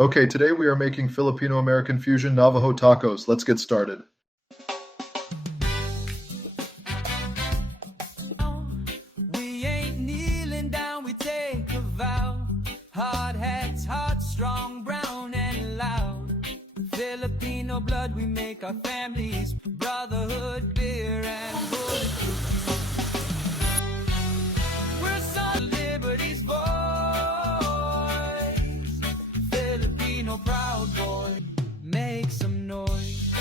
Okay, today we are making Filipino American fusion Navajo tacos. Let's get started. We ain't kneeling down, we take a vow. Hard hats, hot, strong, brown and loud. Filipino blood, we make our families. Brotherhood, beer and bulletproof. We're son liberty's voice. Filipino proud boy, make some noise.